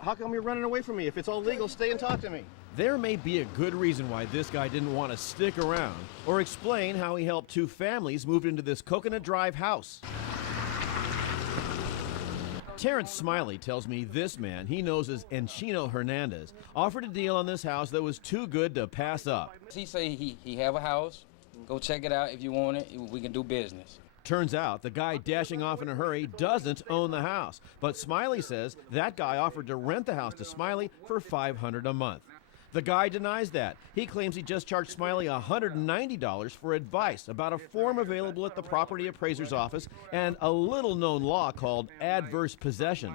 How come you're running away from me? If it's all legal, stay and talk to me. There may be a good reason why this guy didn't want to stick around or explain how he helped two families move into this Coconut Drive house. Terrence Smiley tells me this man he knows as Enchino Hernandez offered a deal on this house that was too good to pass up. He say he have a house. Go check it out if you want it. We can do business. Turns out the guy dashing off in a hurry doesn't own the house, but Smiley says that guy offered to rent the house to Smiley for $500 a month. The guy denies that. He claims he just charged Smiley $190 for advice about a form available at the property appraiser's office and a little-known law called adverse possession.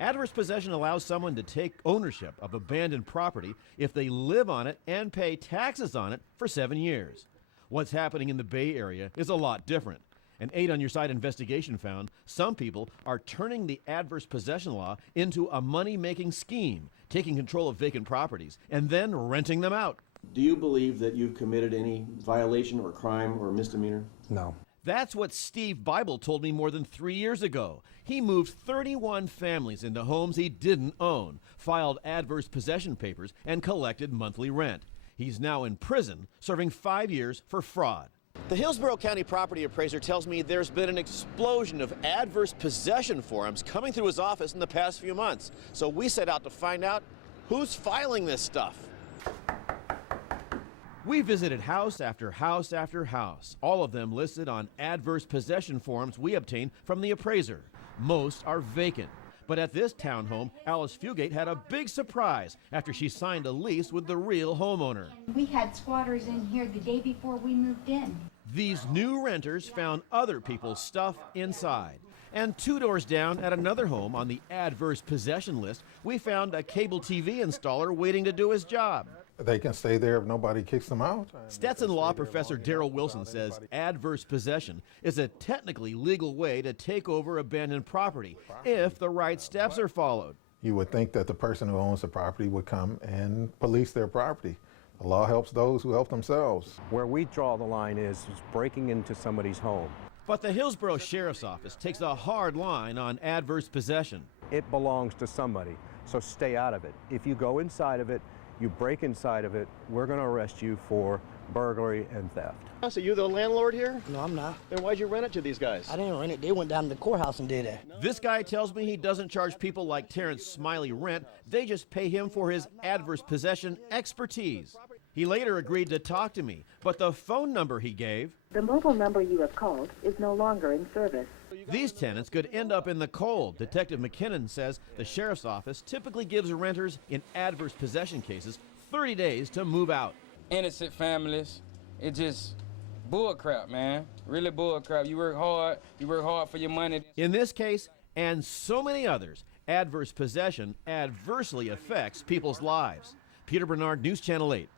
Adverse possession allows someone to take ownership of abandoned property if they live on it and pay taxes on it for 7 years. What's happening in the Bay Area is a lot different. An 8 on Your Side investigation found some people are turning the adverse possession law into a money-making scheme, taking control of vacant properties and then renting them out. Do you believe that you've committed any violation or crime or misdemeanor? No. That's what Steve Bible told me more than 3 years ago. He moved 31 families into homes he didn't own, filed adverse possession papers, and collected monthly rent. He's now in prison, serving 5 years for fraud. The Hillsborough County property appraiser tells me there's been an explosion of adverse possession forms coming through his office in the past few months. So we set out to find out who's filing this stuff. We visited house after house after house, all of them listed on adverse possession forms we obtained from the appraiser. Most are vacant. But at this townhome, Alice Fugate had a big surprise after she signed a lease with the real homeowner. We had squatters in here the day before we moved in. These new renters found other people's stuff inside. And 2 doors down at another home on the adverse possession list, we found a cable TV installer waiting to do his job. They can stay there if nobody kicks them out. Stetson law professor Darrell Wilson says adverse possession is a technically legal way to take over abandoned property if the right steps are followed. You would think that the person who owns the property would come and police their property. The law helps those who help themselves. Where we draw the line is breaking into somebody's home. But the Hillsborough Sheriff's Office takes a hard line on adverse possession. It belongs to somebody, so stay out of it. If you go inside of it, you break inside of it, we're going to arrest you for burglary and theft. So you the landlord here? No, I'm not. Then why'd you rent it to these guys? I didn't rent it. They went down to the courthouse and did it. This guy tells me he doesn't charge people like Terrence Smiley rent. They just pay him for his adverse possession expertise. He later agreed to talk to me, but the phone number he gave... The mobile number you have called is no longer in service. These tenants could end up in the cold. Detective McKinnon says the sheriff's office typically gives renters in adverse possession cases 30 days to move out. Innocent families, it just bull crap, man. Really bull crap. You work hard for your money. In this case, and so many others, adverse possession adversely affects people's lives. Peter Bernard, News Channel 8.